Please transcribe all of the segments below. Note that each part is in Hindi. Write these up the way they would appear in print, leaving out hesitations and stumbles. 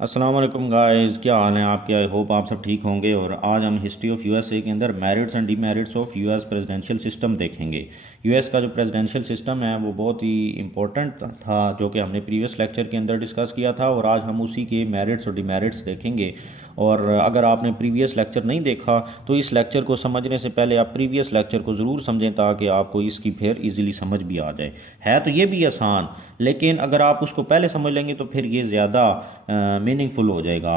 अस्सलाम वालेकुम गाइस, क्या हाल है आपके। आई होप आप सब ठीक होंगे। और आज हम हिस्ट्री ऑफ यूएसए के अंदर merits and demerits of US presidential system देखेंगे। यूएस का जो प्रेसिडेंशियल सिस्टम है वो बहुत ही इंपॉर्टेंट था, जो कि हमने प्रीवियस लेक्चर के अंदर डिस्कस किया था, और आज हम उसी के मेरिट्स और डीमेरिट्स देखेंगे। और अगर आपने प्रीवियस लेक्चर नहीं देखा तो इस लेक्चर को समझने से पहले आप प्रीवियस लेक्चर को ज़रूर समझें, ताकि आपको इसकी फिर इजीली समझ भी आ जाए। है तो ये भी आसान, लेकिन अगर आप उसको पहले समझ लेंगे तो फिर ये ज़्यादा मीनिंगफुल हो जाएगा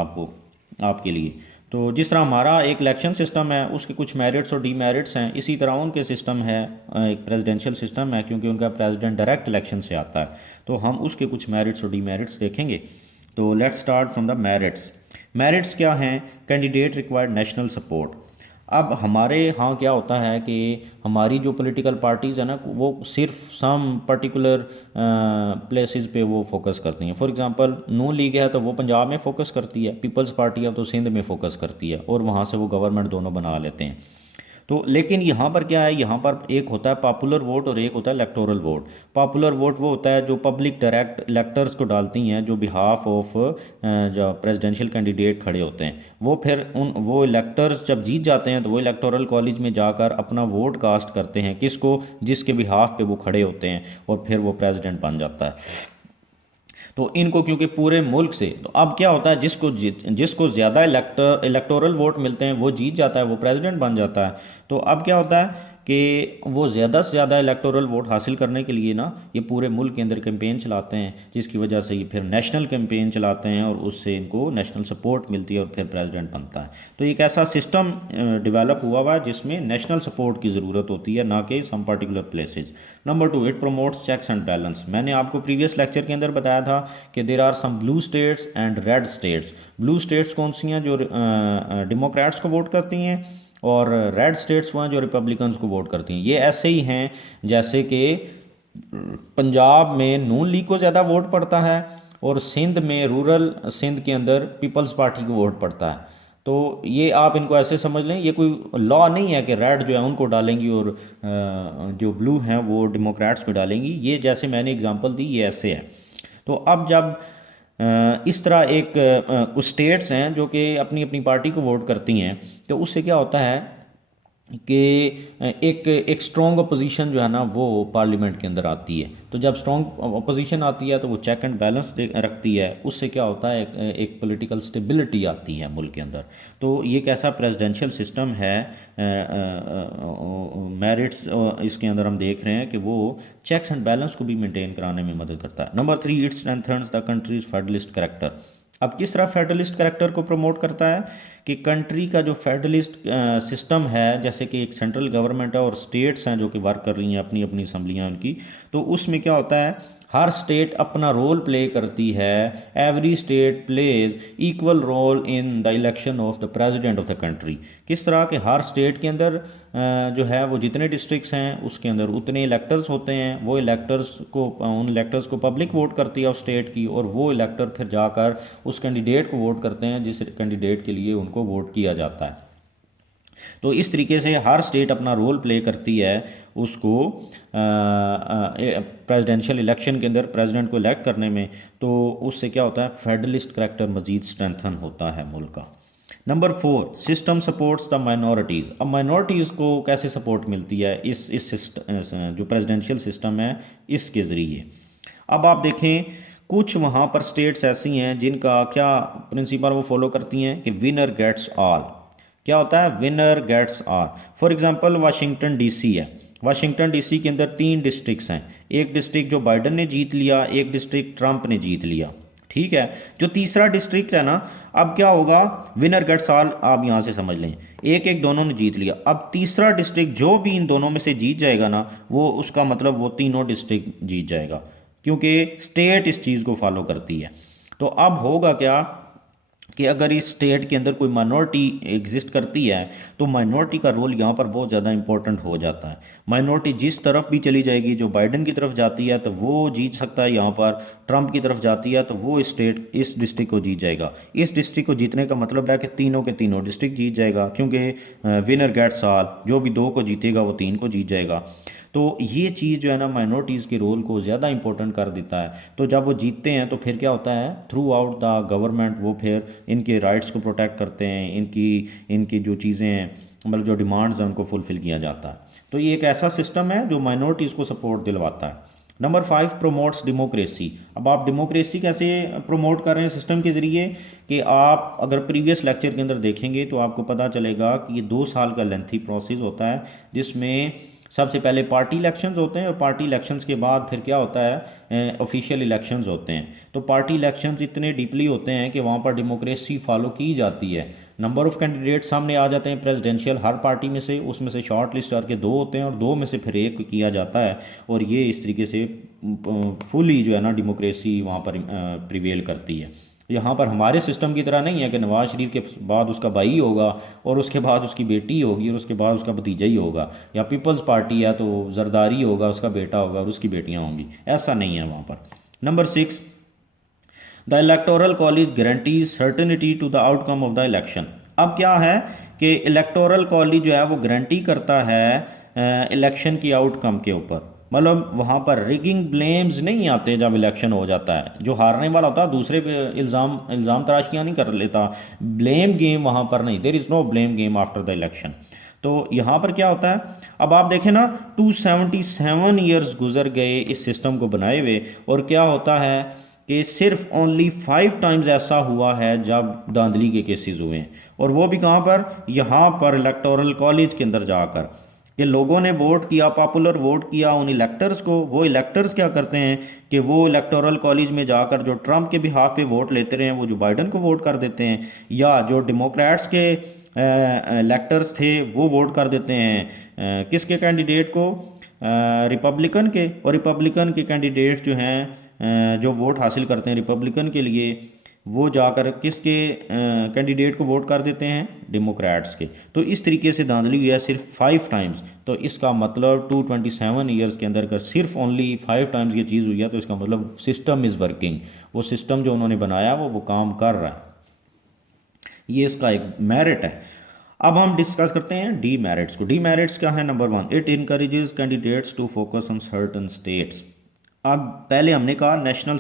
आपके लिए। तो जिस तरह हमारा एक इलेक्शन सिस्टम है उसके कुछ मेरिट्स और डीमेरिट्स हैं, इसी तरह उनके सिस्टम है, एक प्रेसिडेंशियल सिस्टम है, क्योंकि उनका प्रेसिडेंट डायरेक्ट इलेक्शन से आता है। तो हम उसके कुछ मेरिट्स और डीमेरिट्स देखेंगे। तो let's start from the merits. Merits क्या हैं? Candidate required national support. अब हमारे यहाँ क्या होता है कि हमारी जो पॉलिटिकल पार्टीज़ है ना, वो सिर्फ सम पर्टिकुलर प्लेसेस पे वो फोकस करती हैं। फॉर एग्जांपल नून लीग है तो वो पंजाब में फोकस करती है, पीपल्स पार्टी है तो सिंध में फोकस करती है, और वहाँ से वो गवर्नमेंट दोनों बना लेते हैं। तो लेकिन यहाँ पर क्या है, यहाँ पर एक होता है पॉपुलर वोट और एक होता है इलेक्टोरल वोट। पॉपुलर वोट वो होता है जो पब्लिक डायरेक्ट इलेक्टर्स को डालती हैं, जो बिहाफ ऑफ जो प्रेसिडेंशियल कैंडिडेट खड़े होते हैं। वो फिर वो इलेक्टर्स जब जीत जाते हैं तो वो इलेक्टोरल कॉलेज में जाकर अपना वोट कास्ट करते हैं, किसको? जिसके बिहाफ पे वो खड़े होते हैं, और फिर वो प्रेसिडेंट बन जाता है। तो इनको क्योंकि पूरे मुल्क से, तो अब क्या होता है, जिसको ज़्यादा इलेक्टोरल वोट मिलते हैं वो जीत जाता है, वो प्रेसिडेंट बन जाता है। तो अब क्या होता है कि वो ज़्यादा से ज़्यादा इलेक्टोरल वोट हासिल करने के लिए ना ये पूरे मुल्क के अंदर कैंपेन चलाते हैं, जिसकी वजह से ये फिर नेशनल कैंपेन चलाते हैं, और उससे इनको नेशनल सपोर्ट मिलती है और फिर प्रेसिडेंट बनता है। तो एक ऐसा सिस्टम डेवलप हुआ है जिसमें नेशनल सपोर्ट की ज़रूरत होती है, ना कि some particular places. Number 2, it promotes checks and balance. मैंने आपको प्रीवियस लेक्चर के अंदर बताया था कि there are some blue states and red states. Blue states कौन सी हैं? जो डेमोक्रेट्स को वोट करती हैं, और रेड स्टेट्स वहाँ जो रिपब्लिकन्स को वोट करती हैं। ये ऐसे ही हैं जैसे कि पंजाब में नून लीग को ज़्यादा वोट पड़ता है, और सिंध में, रूरल सिंध के अंदर पीपल्स पार्टी को वोट पड़ता है। तो ये आप इनको ऐसे समझ लें, ये कोई लॉ नहीं है कि रेड जो है उनको डालेंगी और जो ब्लू हैं वो डेमोक्रेट्स को डालेंगी। ये जैसे मैंने एग्जांपल दी, ये ऐसे है। तो अब जब इस तरह एक कुछ स्टेट्स हैं जो कि अपनी अपनी पार्टी को वोट करती हैं, तो उससे क्या होता है कि एक एक स्ट्रॉन्ग अपोजिशन जो है ना वो पार्लियामेंट के अंदर आती है। तो जब स्ट्रॉन्ग अपोजिशन आती है तो वो चेक एंड बैलेंस रखती है, उससे क्या होता है, एक पॉलिटिकल स्टेबिलिटी आती है मुल्क के अंदर। तो ये कैसा प्रेसिडेंशियल सिस्टम है, मेरिट्स इसके अंदर हम देख रहे हैं कि वो चेक्स एंड बैलेंस को भी मेंटेन कराने में मदद करता है। Number 3, it strengthens the countries federalist character. अब किस तरह फेडरलिस्ट करेक्टर को प्रमोट करता है कि कंट्री का जो फेडरलिस्ट सिस्टम है, जैसे कि एक सेंट्रल गवर्नमेंट है और स्टेट्स हैं जो कि वर्क कर रही हैं, अपनी अपनी असम्बलियाँ उनकी। तो उसमें क्या होता है, हर स्टेट अपना रोल प्ले करती है। Every state plays equal role in the election of the president of the country. किस तरह के हर स्टेट के अंदर जो है वो जितने डिस्ट्रिक्ट्स हैं उसके अंदर उतने इलेक्टर्स होते हैं। वो उन इलेक्टर्स को पब्लिक वोट करती है उस स्टेट की, और वो इलेक्टर फिर जाकर उस कैंडिडेट को वोट करते हैं जिस कैंडिडेट के लिए उनको वोट किया जाता है। तो इस तरीके से हर स्टेट अपना रोल प्ले करती है उसको प्रेसिडेंशियल इलेक्शन के अंदर प्रेसिडेंट को इलेक्ट करने में। तो उससे क्या होता है, फेडरलिस्ट करैक्टर मज़ीद स्ट्रेंथन होता है मुल्क का। Number 4, system supports the minorities. अब माइनॉरिटीज़ को कैसे सपोर्ट मिलती है इस सिस्टम, जो प्रेसिडेंशियल सिस्टम है इसके ज़रिए। अब आप देखें कुछ वहाँ पर स्टेट्स ऐसी हैं जिनका क्या प्रिंसिपल वो फॉलो करती हैं कि विनर गेट्स ऑल। क्या होता है? Winner gets all. For example Washington DC है। वाशिंगटन डीसी के अंदर 3 डिस्ट्रिक्ट्स हैं। एक डिस्ट्रिक्ट जो बाइडन ने जीत लिया, एक डिस्ट्रिक्ट ट्रंप ने जीत लिया, ठीक है। जो तीसरा डिस्ट्रिक्ट है ना, अब क्या होगा, विनर गेट्स ऑल, आप यहाँ से समझ लें, एक एक दोनों ने जीत लिया। अब तीसरा डिस्ट्रिक्ट जो भी इन दोनों में से जीत जाएगा ना, वो उसका मतलब वो तीनों डिस्ट्रिक्ट जीत जाएगा, क्योंकि स्टेट इस चीज़ को फॉलो करती है। तो अब होगा क्या कि अगर इस स्टेट के अंदर कोई माइनॉरिटी एग्जिस्ट करती है तो माइनॉरिटी का रोल यहाँ पर बहुत ज़्यादा इंपॉर्टेंट हो जाता है। माइनॉरिटी जिस तरफ भी चली जाएगी, जो बाइडन की तरफ जाती है तो वो जीत सकता है, यहाँ पर ट्रंप की तरफ जाती है तो वो इस डिस्ट्रिक्ट को जीत जाएगा। इस डिस्ट्रिक्ट को जीतने का मतलब है कि तीनों के तीनों डिस्ट्रिक्ट जीत जाएगा, क्योंकि विनर गेट्स ऑल, जो भी 2 को जीतेगा वो 3 को जीत जाएगा। तो ये चीज़ जो है ना माइनॉरिटीज़ के रोल को ज़्यादा इंपॉर्टेंट कर देता है। तो जब वो जीतते हैं तो फिर क्या होता है, थ्रू आउट द गवर्नमेंट वो फिर इनके राइट्स को प्रोटेक्ट करते हैं, इनकी इनकी जो चीज़ें हैं मतलब जो डिमांड्स हैं उनको फुलफ़िल किया जाता है। तो ये एक ऐसा सिस्टम है जो माइनॉरिटीज़ को सपोर्ट दिलवाता है। Number 5 promotes democracy. अब आप डेमोक्रेसी कैसे प्रमोट कर रहे हैं सिस्टम के ज़रिए, कि आप अगर प्रीवियस लेक्चर के अंदर देखेंगे तो आपको पता चलेगा कि ये 2 साल का लेंथी प्रोसेस होता है, जिसमें सबसे पहले पार्टी इलेक्शंस होते हैं और पार्टी इलेक्शंस के बाद फिर क्या होता है, ऑफिशियल इलेक्शंस होते हैं। तो पार्टी इलेक्शंस इतने डीपली होते हैं कि वहाँ पर डेमोक्रेसी फॉलो की जाती है। नंबर ऑफ़ कैंडिडेट सामने आ जाते हैं प्रेसिडेंशियल हर पार्टी में से, उसमें से शॉर्ट लिस्ट करके 2 होते हैं और 2 में से फिर एक किया जाता है, और ये इस तरीके से फुली जो है ना डेमोक्रेसी वहाँ पर प्रिवेल करती है। यहाँ पर हमारे सिस्टम की तरह नहीं है कि नवाज शरीफ के बाद उसका भाई होगा और उसके बाद उसकी बेटी होगी और उसके बाद उसका भतीजा ही होगा, या पीपल्स पार्टी है तो जरदारी होगा, उसका बेटा होगा और उसकी बेटियाँ होंगी, ऐसा नहीं है वहाँ पर। Number 6 the electoral college guarantees certainty to the outcome of the election. अब क्या है कि इलेक्टोरल कॉलेज जो है वो गारंटी करता है इलेक्शन की आउटकम के ऊपर, मतलब वहाँ पर रिगिंग ब्लेम्स नहीं आते जब इलेक्शन हो जाता है। जो हारने वाला होता है दूसरे पे इल्ज़ाम इल्ज़ाम तराशियाँ नहीं कर लेता, ब्लेम गेम वहाँ पर नहीं, there is no blame game after the election. तो यहाँ पर क्या होता है, अब आप देखें ना 277 ईयर्स गुजर गए इस सिस्टम को बनाए हुए, और क्या होता है कि सिर्फ ओनली 5 टाइम्स ऐसा हुआ है जब धांधली के केसेस हुए हैं, और वो भी कहाँ पर, यहाँ पर इलेक्टोरल कॉलेज के अंदर जाकर, कि लोगों ने वोट किया, पॉपुलर वोट किया उन इलेक्टर्स को। वो इलेक्टर्स क्या करते हैं कि वो इलेक्टोरल कॉलेज में जाकर जो ट्रंप के बिहाफ पे वोट लेते रहे हैं वो जो बाइडन को वोट कर देते हैं, या जो डेमोक्रेट्स के इलेक्टर्स थे वो वोट कर देते हैं किसके कैंडिडेट को, रिपब्लिकन के। और रिपब्लिकन के कैंडिडेट जो हैं जो वोट हासिल करते हैं रिपब्लिकन के लिए, वो जाकर किसके कैंडिडेट को वोट कर देते हैं, डेमोक्रेट्स के। तो इस तरीके से धांधली हुई है सिर्फ 5 टाइम्स। तो इसका मतलब 227 ईयर्स के अंदर अगर सिर्फ ओनली 5 टाइम्स ये चीज़ हुई है तो इसका मतलब सिस्टम इज़ वर्किंग, वो सिस्टम जो उन्होंने बनाया वो काम कर रहा है, ये इसका एक मेरिट है। अब हम डिस्कस करते हैं डी मेरिट्स को। डी मेरिट्स क्या है, number 1 it encourages candidates to focus on certain states. अब पहले हमने कहा नेशनल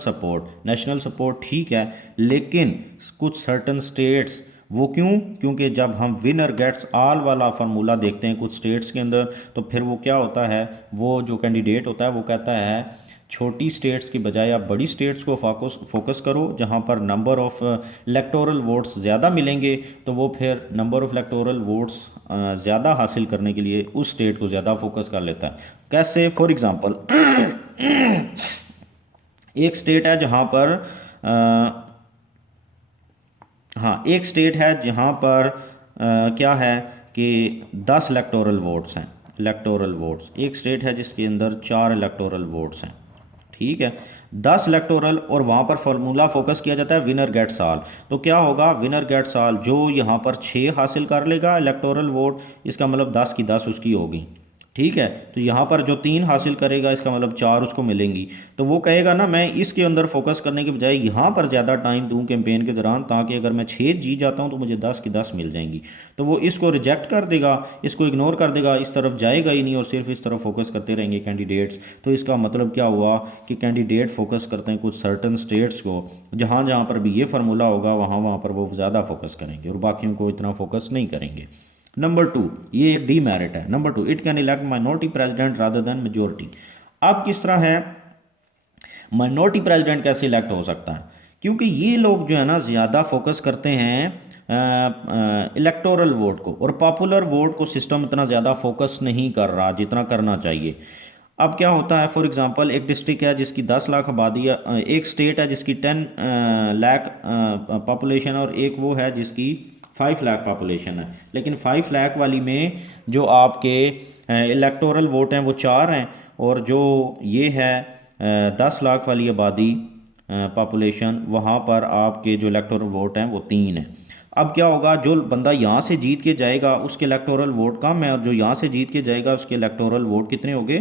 सपोर्ट ठीक है, लेकिन कुछ सर्टन स्टेट्स, वो क्यों, क्योंकि जब हम विनर गेट्स ऑल वाला फार्मूला देखते हैं कुछ स्टेट्स के अंदर, तो फिर वो क्या होता है, वो जो कैंडिडेट होता है वो कहता है छोटी स्टेट्स की बजाय आप बड़ी स्टेट्स को फोकस करो जहाँ पर नंबर ऑफ़ इलेक्टोरल वोट्स ज़्यादा मिलेंगे, तो वो फिर नंबर ऑफ़ इलेक्टोरल वोट्स ज़्यादा हासिल करने के लिए उस स्टेट को ज़्यादा फोकस कर लेता है। कैसे, फॉर एग्ज़ाम्पल एक स्टेट है जहाँ पर हाँ एक स्टेट है जहाँ पर क्या है कि 10 इलेक्टोरल वोट्स हैं, इलेक्टोरल वोट्स। एक स्टेट है जिसके अंदर 4 इलेक्टोरल वोट्स हैं, ठीक है, 10 इलेक्टोरल, और वहाँ पर फार्मूला फोकस किया जाता है विनर गेट्स ऑल। तो क्या होगा, विनर गेट्स ऑल, जो यहाँ पर 6 हासिल कर लेगा इलेक्टोरल वोट, इसका मतलब 10 की 10 उसकी होगी, ठीक है। तो यहाँ पर जो 3 हासिल करेगा इसका मतलब 4 उसको मिलेंगी। तो वो कहेगा ना मैं इसके अंदर फोकस करने के बजाय यहाँ पर ज़्यादा टाइम दूँ कैंपेन के दौरान, ताकि अगर मैं 6 जीत जाता हूँ तो मुझे 10 की 10 मिल जाएंगी। तो वो इसको रिजेक्ट कर देगा, इसको इग्नोर कर देगा, इस तरफ जाएगा ही नहीं और सिर्फ इस तरफ फोकस करते रहेंगे कैंडिडेट्स। तो इसका मतलब क्या हुआ कि कैंडिडेट फोकस करते हैं कुछ सर्टन स्टेट्स को, जहाँ जहाँ पर भी ये फार्मूला होगा वहाँ वहाँ पर वो ज़्यादा फोकस करेंगे और बाकियों को इतना फोकस नहीं करेंगे। नंबर 2, ये एक डी मेरिट है। Number 2 it can elect minority president rather than majority. अब किस तरह है, माइनॉरिटी प्रेसिडेंट कैसे इलेक्ट हो सकता है, क्योंकि ये लोग जो है ना ज़्यादा फोकस करते हैं इलेक्टोरल वोट को, और पॉपुलर वोट को सिस्टम इतना ज़्यादा फोकस नहीं कर रहा जितना करना चाहिए। अब क्या होता है, फॉर एग्जांपल एक डिस्ट्रिक्ट है जिसकी 10 लाख आबादी है, एक स्टेट है जिसकी 10 लाख पॉपुलेशन, और एक वो है जिसकी 5 लाख पॉपुलेशन है, लेकिन 5 लाख वाली में जो आपके इलेक्टोरल वोट हैं वो 4 हैं, और जो ये है 10 लाख वाली आबादी पॉपुलेशन, वहाँ पर आपके जो इलेक्टोरल वोट हैं वो 3 हैं। अब क्या होगा, जो बंदा यहाँ से जीत के जाएगा उसके इलेक्टोरल वोट कम है, और जो यहाँ से जीत के जाएगा उसके इलेक्टोरल वोट कितने हो गए,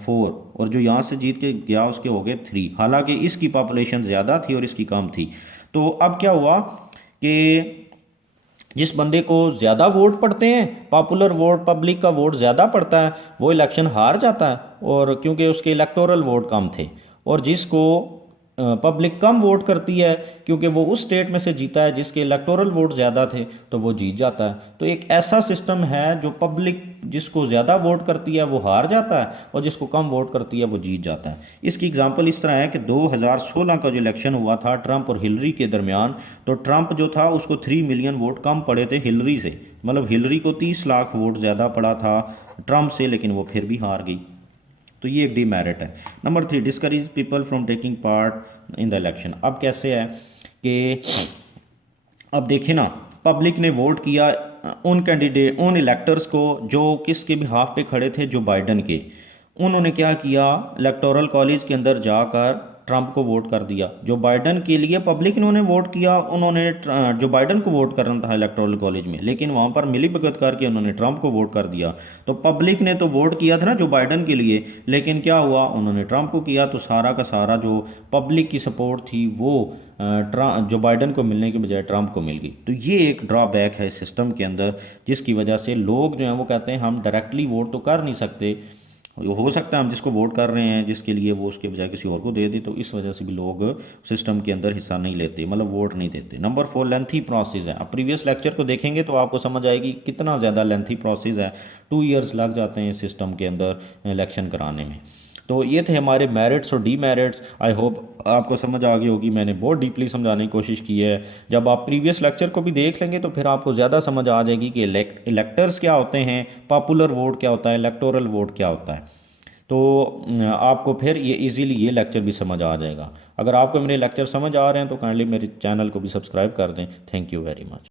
4, और जो यहाँ से जीत के गया उसके हो गए 3, हालांकि इसकी पॉपुलेशन ज़्यादा थी और इसकी कम थी। तो अब क्या हुआ कि जिस बंदे को ज़्यादा वोट पड़ते हैं, पॉपुलर वोट, पब्लिक का वोट ज़्यादा पड़ता है, वो इलेक्शन हार जाता है, और क्योंकि उसके इलेक्टोरल वोट कम थे। और जिसको पब्लिक कम वोट करती है, क्योंकि वो उस स्टेट में से जीता है जिसके इलेक्टोरल वोट ज़्यादा थे, तो वो जीत जाता है। तो एक ऐसा सिस्टम है जो पब्लिक जिसको ज़्यादा वोट करती है वो हार जाता है, और जिसको कम वोट करती है वो जीत जाता है। इसकी एग्जांपल इस तरह है कि 2016 का जो इलेक्शन हुआ था ट्रंप और हिलरी के दरमियान, तो ट्रंप जो था उसको 3 मिलियन वोट कम पड़े थे हिलरी से, मतलब हिलरी को 30 लाख वोट ज़्यादा पड़ा था ट्रंप से, लेकिन वो फिर भी हार गई। तो ये एक डीमेरिट है। Number 3, discourage people from taking part in the election. अब कैसे है कि अब देखिए ना, पब्लिक ने वोट किया उन कैंडिडेट, उन इलेक्टर्स को जो किसके बिहाफ पे खड़े थे, जो बाइडन के। उन्होंने क्या किया, इलेक्टोरल कॉलेज के अंदर जाकर ट्रंप को वोट कर दिया। जो बाइडन के लिए पब्लिक ने उन्हें वोट किया, उन्होंने जो बाइडन को वोट करना था इलेक्टोरल कॉलेज में, लेकिन वहाँ पर मिली भगत करके उन्होंने ट्रंप को वोट कर दिया। तो पब्लिक ने तो वोट किया था ना जो बाइडन के लिए, लेकिन क्या हुआ, उन्होंने ट्रंप को किया। तो सारा का सारा जो पब्लिक की सपोर्ट थी वो जो बाइडन को मिलने के बजाय ट्रंप को मिल गई। तो ये एक ड्रॉबैक है इस सिस्टम के अंदर, जिसकी वजह से लोग जो हैं वो कहते हैं हम डायरेक्टली वोट तो कर नहीं सकते, हो सकता है हम जिसको वोट कर रहे हैं जिसके लिए, वो उसके बजाय किसी और को दे दे, तो इस वजह से भी लोग सिस्टम के अंदर हिस्सा नहीं लेते, मतलब वोट नहीं देते। नंबर 4, लेंथी प्रोसेस है। अब प्रीवियस लेक्चर को देखेंगे तो आपको समझ आएगी कितना ज़्यादा लेंथी प्रोसेस है। 2 ईयर्स लग जाते हैं इस सिस्टम के अंदर इलेक्शन कराने में। तो ये थे हमारे मेरिट्स और डीमेरिट्स। आई होप आपको समझ आ गई होगी, मैंने बहुत डीपली समझाने की कोशिश की है। जब आप प्रीवियस लेक्चर को भी देख लेंगे तो फिर आपको ज़्यादा समझ आ जाएगी कि इलेक्टर्स क्या होते हैं, पॉपुलर वोट क्या होता है, इलेक्टोरल वोट क्या होता है। तो आपको फिर ये इजीली ये लेक्चर भी समझ आ जाएगा। अगर आपको मेरे लेक्चर समझ आ रहे हैं तो काइंडली मेरे चैनल को भी सब्सक्राइब कर दें। Thank you very much.